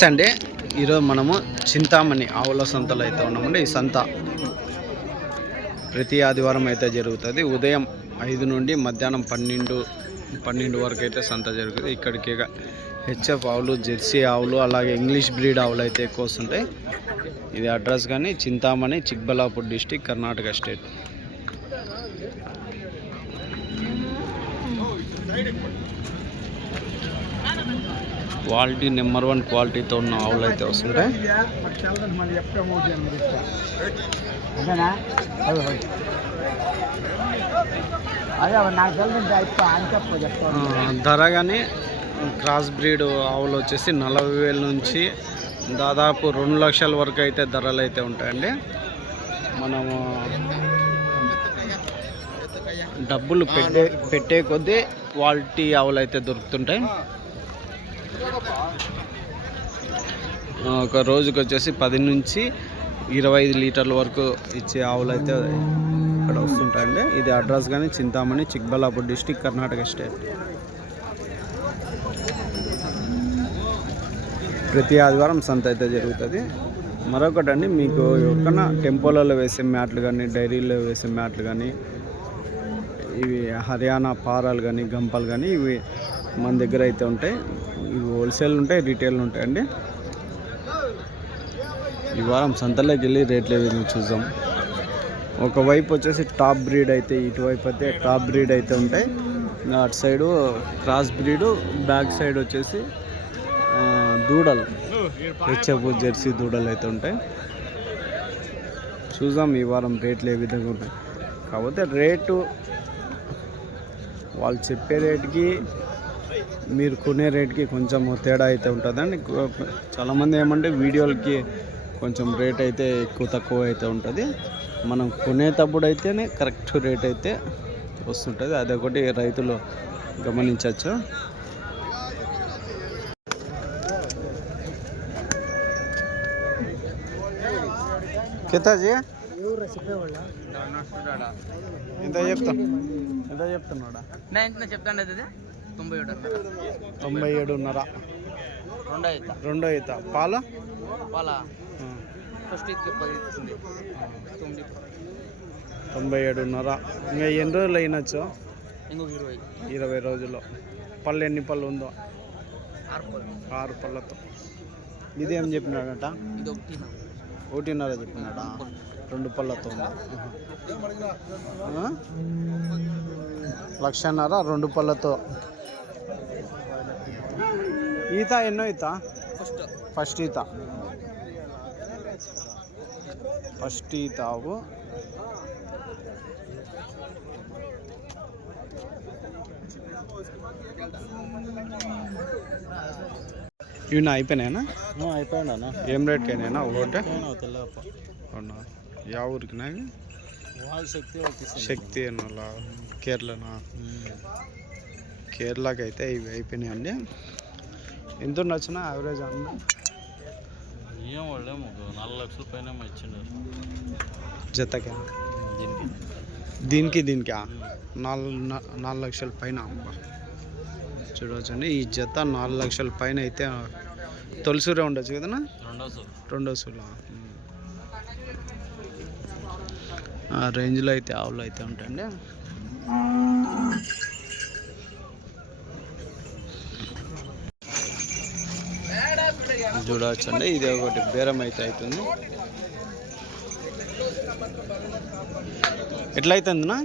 నమస్తే అండి. ఈరోజు మనము చింతామణి ఆవుల సంతలో అయితే ఉన్నామండి. ఈ సంత ప్రతి ఆదివారం అయితే జరుగుతుంది. ఉదయం 5 నుండి మధ్యాహ్నం 12 వరకు అయితే సంత జరుగుతుంది. ఇక్కడికి హెచ్ఎఫ్ ఆవులు, జెర్సీ ఆవులు, అలాగే ఇంగ్లీష్ బ్రీడ్ ఆవులు అయితే ఎక్కువ వస్తుంటాయి. ఇది అడ్రస్ కానీ Chintamani, Chikballapur district, Karnataka state. Quality number 1 క్వాలిటీతో ఉన్న ఆవులు అయితే వస్తుంటాయి. ధర కానీ క్రాస్ బ్రీడ్ ఆవులు వచ్చేసి 40,000 నుంచి దాదాపు 2 లక్షల వరకు అయితే ధరలు అయితే ఉంటాయండి. మనము డబ్బులు పెట్టే కొద్దీ క్వాలిటీ ఆవులు అయితే దొరుకుతుంటాయి. ఒక రోజుకి వచ్చేసి 10 నుంచి 25 లీటర్ల వరకు ఇచ్చే ఆవులు అయితే ఇక్కడ వస్తుంటాయండి. ఇది అడ్రస్ కానీ చింతామణి, చిక్బల్లాపూర్ డిస్టిక్, కర్ణాటక స్టేట్. ప్రతి ఆదివారం సంత అయితే జరుగుతుంది. మరొకటి అండి, మీకు ఎక్కడన్నా టెంపోలలో వేసే మ్యాట్లు కానీ, డైరీలో వేసే మ్యాట్లు కానీ, ఇవి హర్యానా పారాలు కానీ, గంపలు కానీ ఇవి మన దగ్గర అయితే ఉంటాయి. ఇవి హోల్సేల్ ఉంటాయి, రీటైల్ ఉంటాయండి. ఈ వారం సంతలోకి వెళ్ళి రేట్లు ఏవి చూద్దాం. ఒకవైపు వచ్చేసి టాప్ బ్రీడ్ అయితే, ఇటువైపు అయితే టాప్ బ్రీడ్ అయితే ఉంటాయి. అటు side cross breed, back side వచ్చేసి దూడలు, హెచ్ఎఫ్ జెర్సీ దూడలు అయితే ఉంటాయి. చూద్దాం ఈ వారం రేట్లు ఏ విధంగా ఉంటాయి. కాకపోతే రేటు వాళ్ళు చెప్పే రేటుకి మీరు కొనే రేట్కి కొంచెం తేడా అయితే ఉంటుందండి. చాలామంది ఏమంటే వీడియోలకి కొంచెం రేట్ అయితే ఎక్కువ తక్కువ అయితే ఉంటుంది. మనం కొనేటప్పుడు అయితేనే కరెక్ట్ రేట్ అయితే వస్తుంటుంది. అదొకటి రైతులు గమనించవచ్చు. కితాజీ ఎంత చెప్తున్నాడా? చెప్తాను 97.5. రెండో ఈత పాల 97.5. ఇంకా ఎన్ని రోజులు అయినచ్చు? 20 రోజుల్లో. పళ్ళు ఎన్ని పళ్ళు ఉందో? 6 పళ్ళతో. ఇదేం చెప్పినాడట? 1.5 చెప్పినాడా? 2 పళ్ళతో ఉందా? 1,50,000 2 పళ్ళతో. ఈత ఎన్నో ఈత? ఫస్ట్ ఈత. ఆవు. ఇవి అయిపోయినాయనా? అయిపోయాను. ఏం రేట్కి అయినా? ఒకటే అవునా? యా ఊరికి నాకు? శక్తి అలా కేరళనా? కేరళకి అయితే ఇవి అయిపోయినాయండి. ఎంత ఉండొచ్చిన యావరేజ్ అన్న? ఏం వాళ్ళేమో 4 లక్షల పైన ఇచ్చిండారు జతకి. దీనికి 4 లక్షల పైన చూడవచ్చండి. ఈ జత 4 లక్షల పైన అయితే తొలిసూరే ఉండొచ్చు కదనా? రెండో సూలా. ఆ రేంజ్లో అయితే ఆవులు అయితే ఉంటాయండి. చూడవచ్చండి. ఇది ఒకటి బేరం అయితే అవుతుంది. ఎట్లా అవుతుందినా?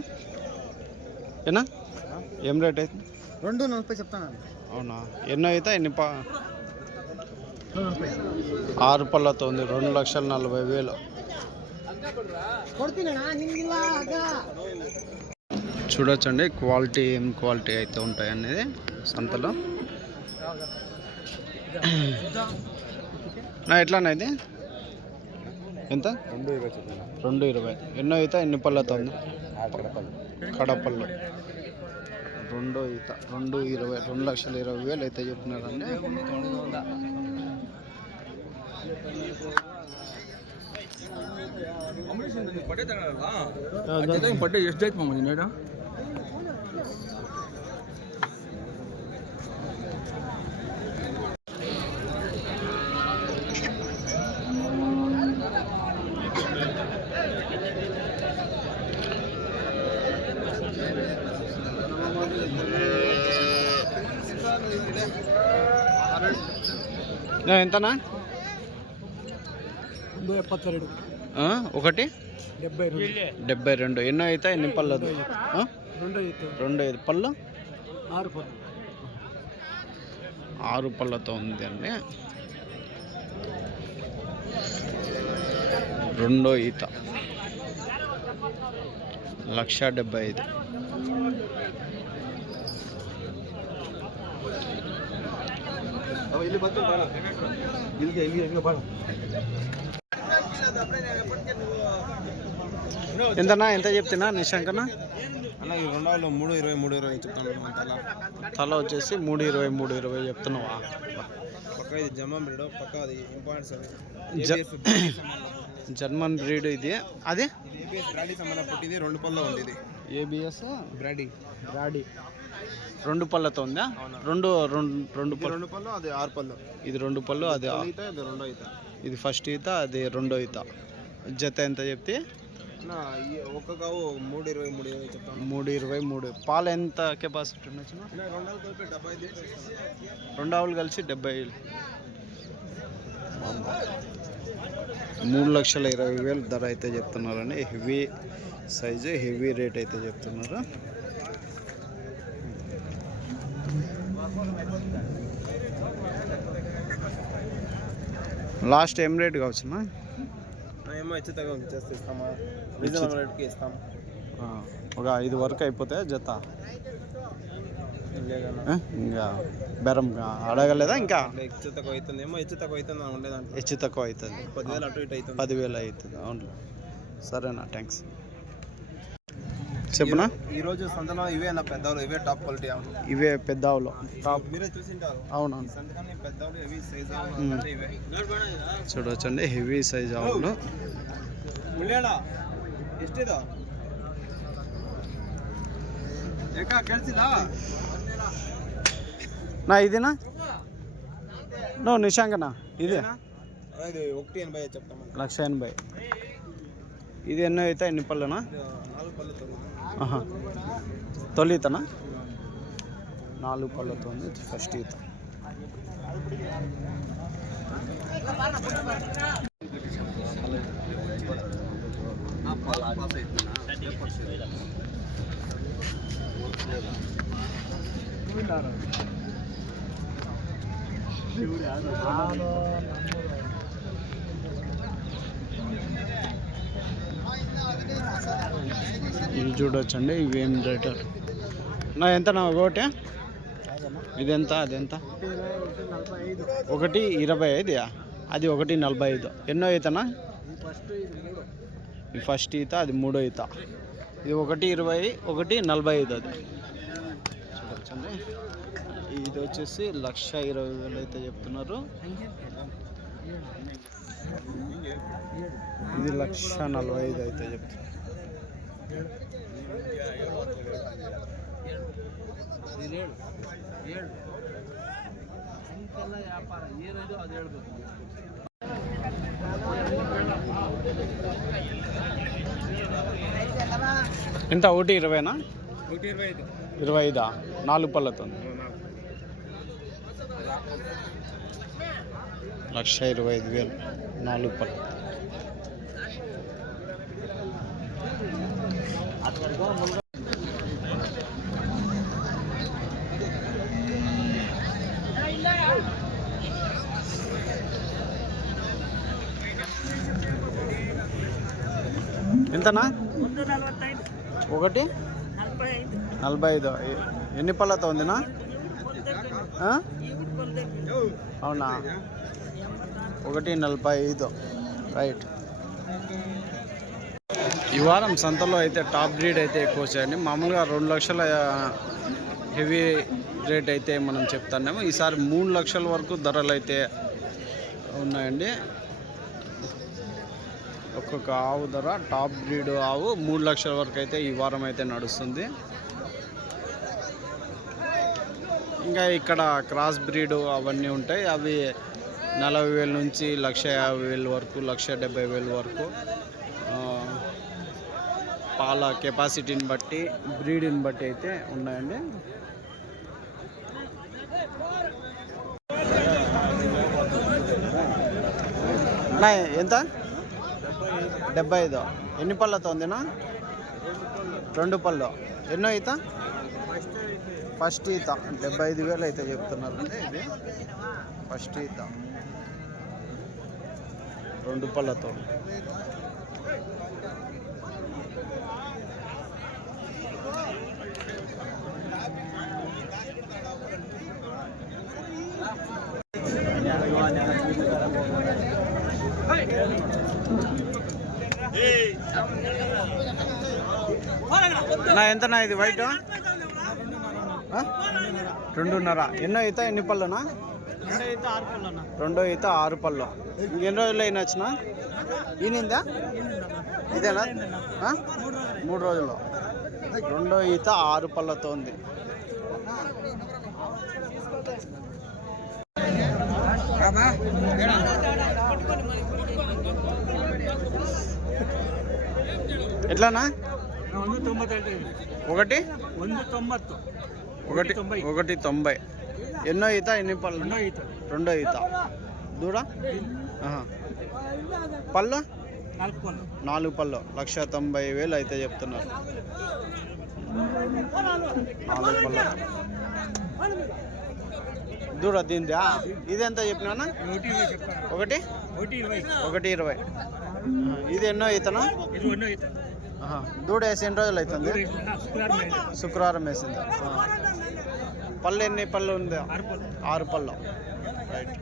ఏనా ఏం రేట్ అవుతుంది? 240 చెప్తాను. అవునా? ఎన్నో అయితే ఎన్ని 6 పళ్ళతో ఉంది. 2,40,000. చూడొచ్చండి క్వాలిటీ ఏం క్వాలిటీ అయితే ఉంటాయి అనేది సంతలో. ఎట్లానా ఇది? ఎంత? 220. ఎన్నో ఈత ఎన్ని పళ్ళతో ఉంది? కడపళ్ళు. 2 ఈత 220. 2,20,000 అయితే చెప్తున్నారండి. ಪಟ್ಟೆ ಎಷ್ಟಾಯ್ತು ಮಾಮ ನೀನು ಹೇಳ? ఎంతనా? 72. ఒకటి 72. ఎన్నో అవుతాయి? ఎన్ని పళ్ళు? 2 పళ్ళు. 6 పళ్ళు. 6 పళ్ళతో ఉంది అండి. రెండో ఈత 1,75,000. ఎంతనా? ఎంత చెప్తున్నా నిశాంకన్నా? అన్న ఈ 3,20 చెప్తాను. తల వచ్చేసి 3,20 చెప్తున్నావా? పక్క ఇది జర్మన్ బ్రీడ్, పక్క అది ఇంపార్టెంట్ సార్. జర్మన్ బ్రీడ్ ఇది. అదే ఏబిఎస్ బ్రాడీ సంబంధం పుట్టింది. 2 పళ్ళలో ఉంది ఇది. ఏబిఎస్ బ్రాడీ 2 పళ్ళతో ఉందా? రెండు పళ్ళు, అది 6 పళ్ళు. ఇది 2 పళ్ళు, అది ఈత, ఇది రెండో ఈత. ఇది ఫస్ట్ ఈత, అది రెండో ఈత. జత ఎంత చెప్తే? ఒక్క కావు 3,20 చెప్తాను. 3,23. పాలు ఎంత కెపాసిటీ ఉండొచ్చు? 2 ఆవులు కలిపి 70. 3,20,000 ధర అయితే చెప్తున్నారండి. హెవీ సైజు, హెవీ రేట్ అయితే చెప్తున్నారు. లాస్ట్ ఏం రేట్ కావచ్చునా? ఏమో ఇచ్చి తగ్గ చేస్తే ఇస్తామా? రీజనబుల్ రేట్కి ఇస్తాం. ఒక 5 వరకు అయిపోతాయా జత? లేదన్నా ఇంకా బెరం అడగలేదా? ఇంకా హెచ్చు తక్కువ అవుతుంది. ఏమో హెచ్చు తక్కువ అవుతుంది ఉండేదాంట్లో. హెచ్చు తక్కువ అవుతుంది. 10,000 అటు ఇటు అవుతుంది. 10,000 అవుతుంది. అవును, సరేనా, థ్యాంక్స్. చెప్పునా? ఈరోజు సంతలో ఇవే నా పెద్దవాళ్ళు, ఇవే టాప్ క్వాలిటీ. ఇవే పెద్ద ఆవులు టాప్. మీరే చూసింటారు. అవునవును, సంతకాన్ని పెద్దవాళ్ళు హెవీ సైజ్ ఇవే చూడవచ్చండి. హెవీ సైజ్ ఆవులు. ಎಷ್ಟಿದೆ ಏಕಾ ಕೇಳಿಸಿಲ್ಲ నా ఇదేనా? నో నిశాంకనా, ఇదే ఇది 1,80 చెప్తాము. 1,80,000. ఇది ఎన్నో అయితే ఎన్ని పళ్ళనా? 4 పళ్ళతో. తొలి ఈతనా? 4 పళ్ళతో ఉంది ఫస్ట్ ఈత. ఇవి చూడొచ్చండి. ఇవి ఏం రేట్ నా? ఎంత నా ఒకటి? ఇదెంత? అదెంత? 1,25. అది 1,45. ఎన్నో ఈతనా? ఈ ఫస్ట్ ఈత, అది మూడో ఈత. ఇది 1,20, 1,45. అది చూడొచ్చండి. ఇది వచ్చేసి 1,20,000 అయితే చెప్తున్నారు. ఇది 1,45,000 అయితే చెప్తున్నారు. ఎంత? 1,20నా? 25. 4 పళ్ళతో 1,25,000 4 పళ్ళు. ఎంతనా? 1,45. ఎన్ని పళ్ళతో ఉందినా? అవునా? 1,45. రైట్. ఈ వారం సంతలో అయితే టాప్ బ్రీడ్ అయితే ఎక్కువ వచ్చాయండి. మామూలుగా 2 లక్షల హెవీ రేట్ అయితే మనం చెప్తాము. ఈసారి 3 లక్షల వరకు ధరలు అయితే ఉన్నాయండి. ఒక్కొక్క ఆవు ధర, టాప్ బ్రీడ్ ఆవు 3 లక్షల వరకు అయితే ఈ వారం అయితే నడుస్తుంది. ఇంకా ఇక్కడ క్రాస్ బ్రీడ్ అవన్నీ ఉంటాయి. అవి 40,000 నుంచి 1,50,000 వరకు, 1,70,000 వరకు. పాల కెపాసిటీని బట్టి, బ్రీడ్ని బట్టి అయితే ఉన్నాయండి. నా ఎంత 75. ఎన్ని పళ్ళతో ఉందినా? 2 పళ్ళు. ఎన్నో ఈత? ఫస్ట్ ఈత. 75,000 అయితే చెప్తున్నారు అంటే ఇది ఫస్ట్ ఈత 2 పళ్ళతో. నా ఎంతనా ఇది వైట్? 2.5. ఎన్నో ఈత? ఎన్ని పళ్ళునా? 2 ఈత 6 పళ్ళు. ఇంకెన్ని రోజులు అయినా వచ్చిన ఈనిందా? ఇదేనా? 3 రోజులు. 2 ఈత 6 పళ్ళతో ఉంది. ఎట్లానా? 190. ఎన్నో ఈత? ఎన్ని పళ్ళు? 2 ఈత. దూడ పళ్ళు? 4 పళ్ళు. 1,90,000 అయితే చెప్తున్నారు. 4 పళ్ళు. దూడ దీందా? ఇదెంత చెప్పినా? 1,20. ఇది ఎన్నో ఈతనా? దూడ వేసి ఎన్ని రోజులు అవుతుంది? శుక్రవారం వేసింది. పళ్ళు ఎన్ని పళ్ళు ఉంది? 6 పళ్ళు. రైట్.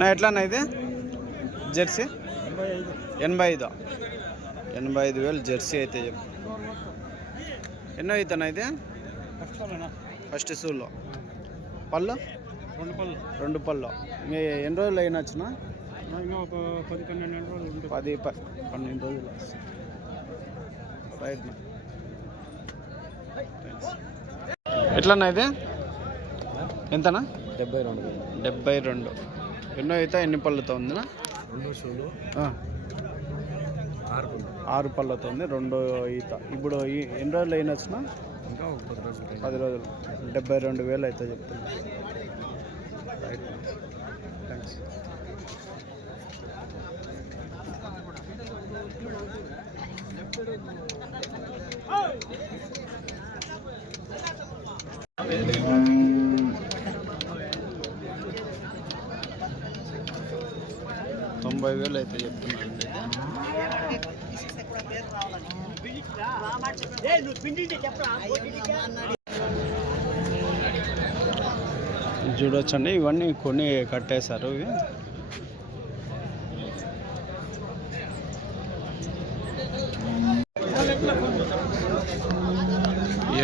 నా ఎట్లానా ఇది జెర్సీ? 85. 85,000 జెర్సీ అయితే చెప్పు. ఎన్నో అవుతానా ఇది? ఫస్ట్ సూల్లో. పళ్ళు? 2 పళ్ళు. ఎన్ని రోజులు అయినా వచ్చిన? 10-12 రోజులు. రైట్. ఎట్లన్నా ఇది ఎంతనా? 72. ఎన్నో అయితే ఎన్ని పళ్ళతో ఉందినా? 6 పళ్ళతో ఉంది. 2 ఈత. ఇప్పుడు ఎన్ని రోజులు అయినా వచ్చిన? 10 రోజులు. 72,000 అయితే చెప్తున్నా. రైట్. థ్యాంక్స్. $90,000 అయితే చెప్తున్నాను. చూడొచ్చండి, ఇవన్నీ కొన్ని కట్టేశారు. ఇవి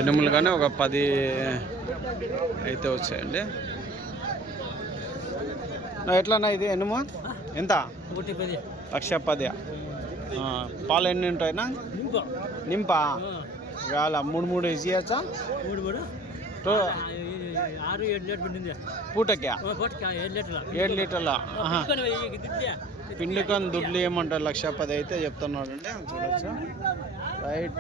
ఎనుములు కానీ ఒక 10 అయితే వచ్చాయండి. ఎట్లన్నా ఇది ఎనుము ఎంత? 1,10,000. పాలు ఎన్ని ఉంటాయినా? నింపా ఇవాళ 3 వేసి ఇవ్వచ్చా? పూటకి 7 లీటర్ల. పిండికొని దుడ్లు ఏమంటారు? 1,10,000 అయితే చెప్తున్నాడు అండి. చూడొచ్చు. రైట్.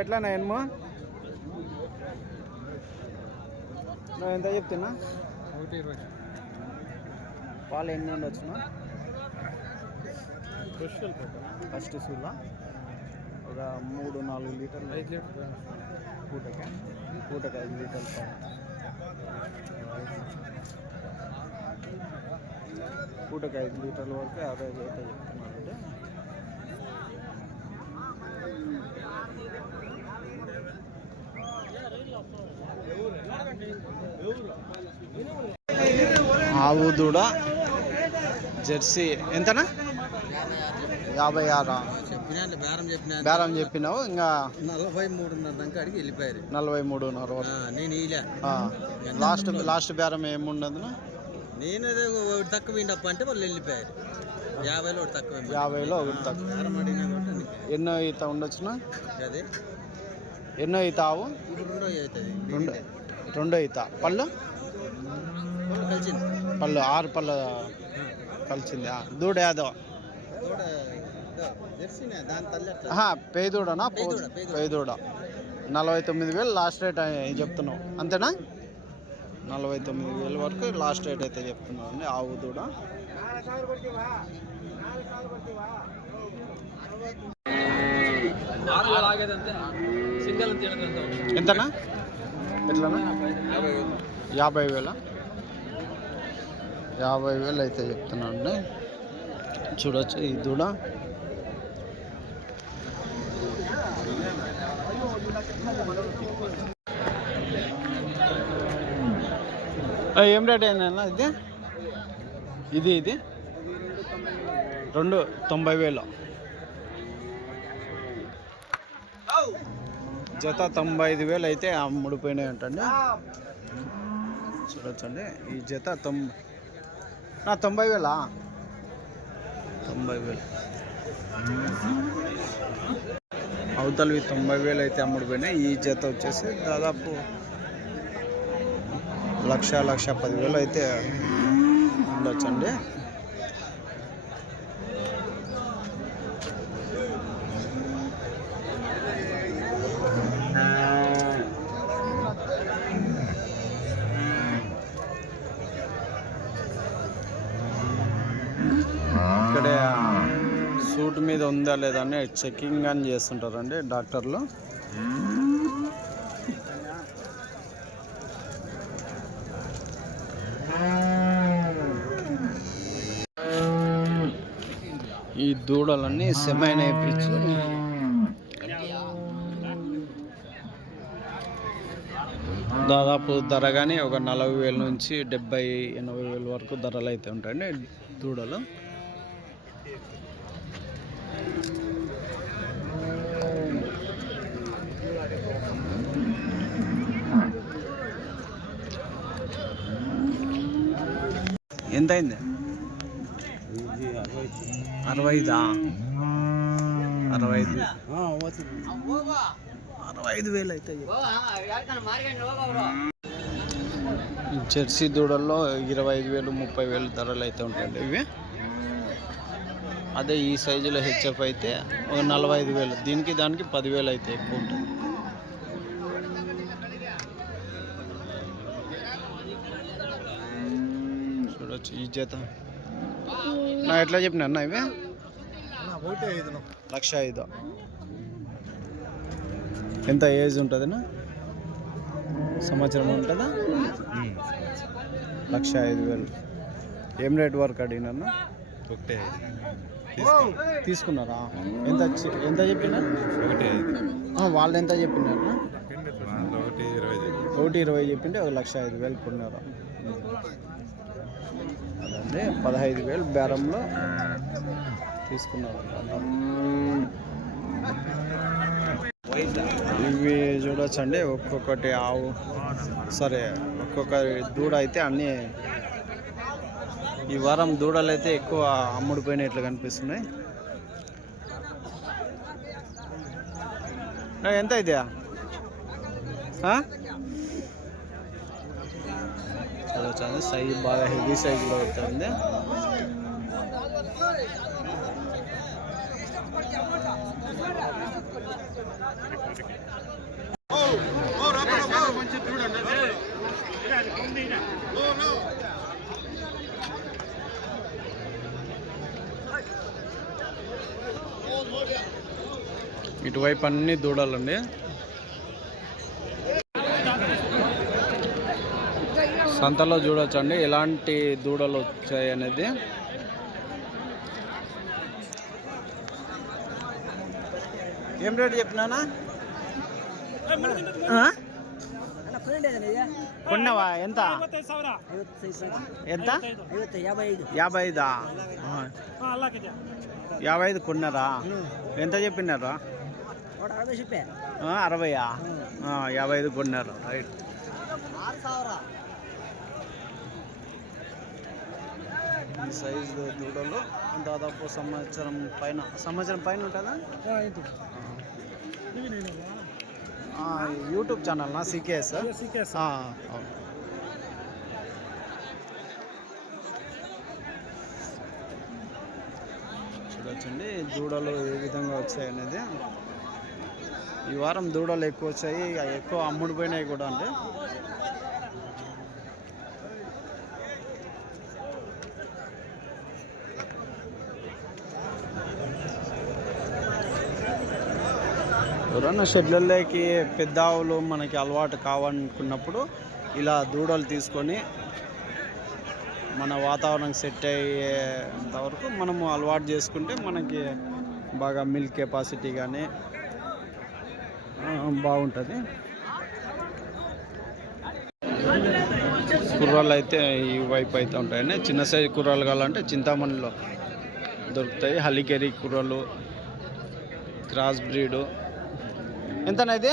ఎట్లానా ఎనుమో? నువ్వు ఎంత చెప్తున్నా? 1,20. పాలు ఎన్ని ఉండొచ్చునా? ఫస్ట్ సూలా ఒక 3-4 లీటర్లు. పూటకి 5 లీటర్లు పాలు. పూటకి 5 లీటర్ల వరకు యావరేజ్ అయితే చెప్తున్నారంటే. ఆవు దూడ జెర్సీ ఎంతనా? 56. బేరం చెప్పినావు. ఇంకా 43.5 దాకా అడిగి వెళ్ళిపోయారు. 43.5 వరకు. నేను లాస్ట్ బేరం ఏముండదు? నేను ఒకటి తక్కువ ఇండప్ప అంటే వాళ్ళు వెళ్ళిపోయారు. 50లో ఒకటి తక్కువ. 50లో ఒకటి తక్కువ. ఎన్నో ఈత ఉండొచ్చునా? అదే ఎన్నో ఈత ఆవు? ఇప్పుడు రెండో అవుతుంది. రెండో ఈత. పళ్ళు కలిసింది. పళ్ళు 6 పళ్ళు కలిసిందా? దూడ యాదో దాని తల్లి పేదూడనా? పేదూడ. 49,000 లాస్ట్ రేట్ చెప్తున్నావు అంతేనా? 49,000 వరకు లాస్ట్ రేట్ అయితే చెప్తున్నావు అండి ఆవు దూడ. ఎంతనా? ఎట్లనా? 50,000. 50,000 అయితే చెప్తున్నా అండి. చూడొచ్చు ఈ దూడ. ఏం రేట్ అయిందన్నా ఇది? ఇది 90,000. జత 95,000 అయితే అమ్ముడిపోయినాయి అంటండి. చూడొచ్చండి ఈ జత 90,000. 90,000 అవతలవి 90,000 అయితే అమ్ముడిపోయినాయి. ఈ జత వచ్చేసి దాదాపు 1,10,000 అయితే ఉండొచ్చండి. ఇక్కడే సూట్ మీద ఉందా లేదా అని చెకింగ్ అని చేస్తుంటారండి డాక్టర్లు. ఈ దూడలన్నీ సెమైన్ వేయించి దాదాపు ధర కానీ ఒక 40,000 నుంచి 70,000-80,000 వరకు ధరలు అయితే ఉంటాయండి దూడలు. ఎంత అయింది? 65,000. 65,000 అయితే. జెర్సీ దూడల్లో 25,000, 30,000 ధరలు అయితే ఉంటాయండి ఇవి. అదే ఈ సైజులో హెచ్ఎఫ్ అయితే ఒక 45,000. దీనికి దానికి 10,000 అయితే ఎక్కువ ఉంటుంది. చూడొచ్చు ఈ జత నా ఎట్లా చెప్పిన అన్న ఇవి 1,05,000. ఎంత ఏజ్ ఉంటుందన్నా? సంవత్సరం ఉంటుందా? 1,05,000. ఏం రేట్ వరకు అడిగినా? తీసుకున్నారా? ఎంత చెప్పినారు? వాళ్ళు ఎంత చెప్పినారు? 1,20,000 చెప్పింటే 1,05,000 కొన్నారు. అదండి 15,000 బేరంలో తీసుకున్నారు. ఇవి చూడొచ్చండి ఒక్కొక్కటి ఆవు ఒక్కొక్క దూడ అయితే అన్నీ ఈ వారం దూడలు అయితే ఎక్కువ అమ్ముడిపోయినట్లు కనిపిస్తున్నాయి. ఎంత అయితే చూడొచ్చండి సైజు బాగా హెవీ సైజులో అవుతుంది. ఇటువైపు అన్ని దూడలండి. సంతలో చూడొచ్చండి ఎలాంటి దూడలు వచ్చాయి అనేది. ఏం రేటు చెప్పినానా? కొన్నావా? ఎంత? 55,000. 55 కొన్నారా? ఎంత చెప్పినారా? 60. 55 కొన్నారు. రైట్. ఈ సైజు దూడలు దాదాపు సంవత్సరం పైన ఉంటుందా? యూట్యూబ్ ఛానల్ నా సికేఎస్ చూడొచ్చండి దూడలు ఏ విధంగా వచ్చాయి అనేది. ఈ వారం దూడలు ఎక్కువ వచ్చాయి, ఎక్కువ అమ్ముడుపోయినాయి కూడా. అంటే ఎవరన్నా షెడ్లలోకి పెద్ద ఆవులు మనకి అలవాటు కావాలనుకున్నప్పుడు ఇలా దూడలు తీసుకొని మన వాతావరణం సెట్ అయ్యేంత వరకు మనము అలవాటు చేసుకుంటే మనకి బాగా మిల్క్ కెపాసిటీ కానీ బాగుంటుంది. కుర్రాలు అయితే ఈ వైపు అయితే ఉంటాయండి. చిన్న సైజు కుర్రాలు కావాలంటే చింతామణిలో దొరుకుతాయి. హలికేరి కుర్రలు, క్రాస్ బ్రీడు. ఎంతనా ఇది?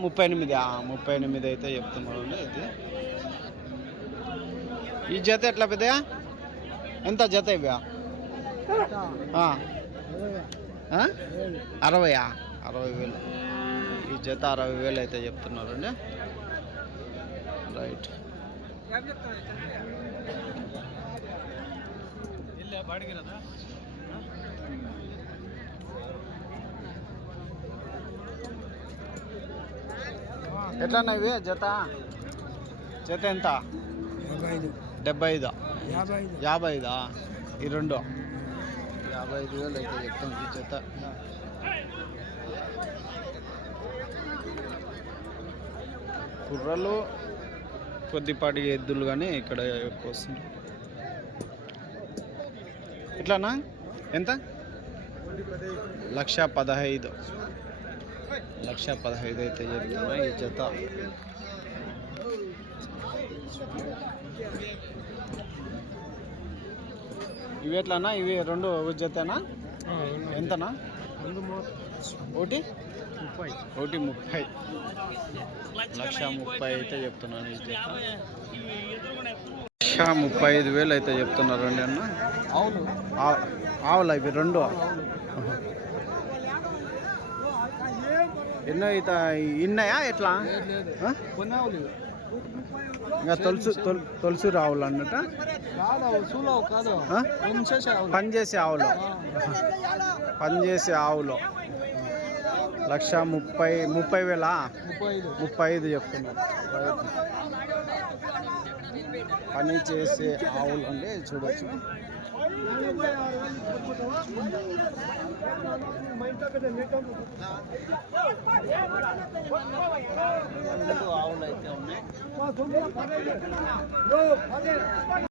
38. 38 అయితే చెప్తున్నారు అండి. ఇది ఈ జత ఎట్లా పెద్దయా? ఎంత జత ఇవ్వా? 60,000. ఈ జత 60,000 అయితే చెప్తున్నారండి. రైట్. ఎట్లన్నా ఇవి జత? జత ఎంత? 75. 55. ఈ రెండు 55,000 అయితే చెప్తాం ఈ జత. కుర్రలు కొద్దిపాటి ఎద్దులు కానీ ఇక్కడ ఎక్కువ వస్తుంది. ఎట్లానా? ఎంత? 1,15,000. 1,15,000 అయితే చెప్తున్నా ఈ జత. ఇవి ఎట్లానా? ఇవి రెండు జతనా? ఎంతనా? 1,30. 1,30,000 అయితే చెప్తున్నాను ఈ జత. 1,35,000 అయితే చెప్తున్నారండి అన్న. ఆవులా ఇవి రెండు? ఎన్నో ఇత ఇన్నాయా ఎట్లా? ఇంకా తొలుసు ఆవులు అన్నట్ట. పనిచేసే ఆవులు 1,30,000. 35 చెప్తున్నారు. పని చేసే ఆవులు అంటే చూడొచ్చు. ఆవులు అయితే ఉన్నాయి.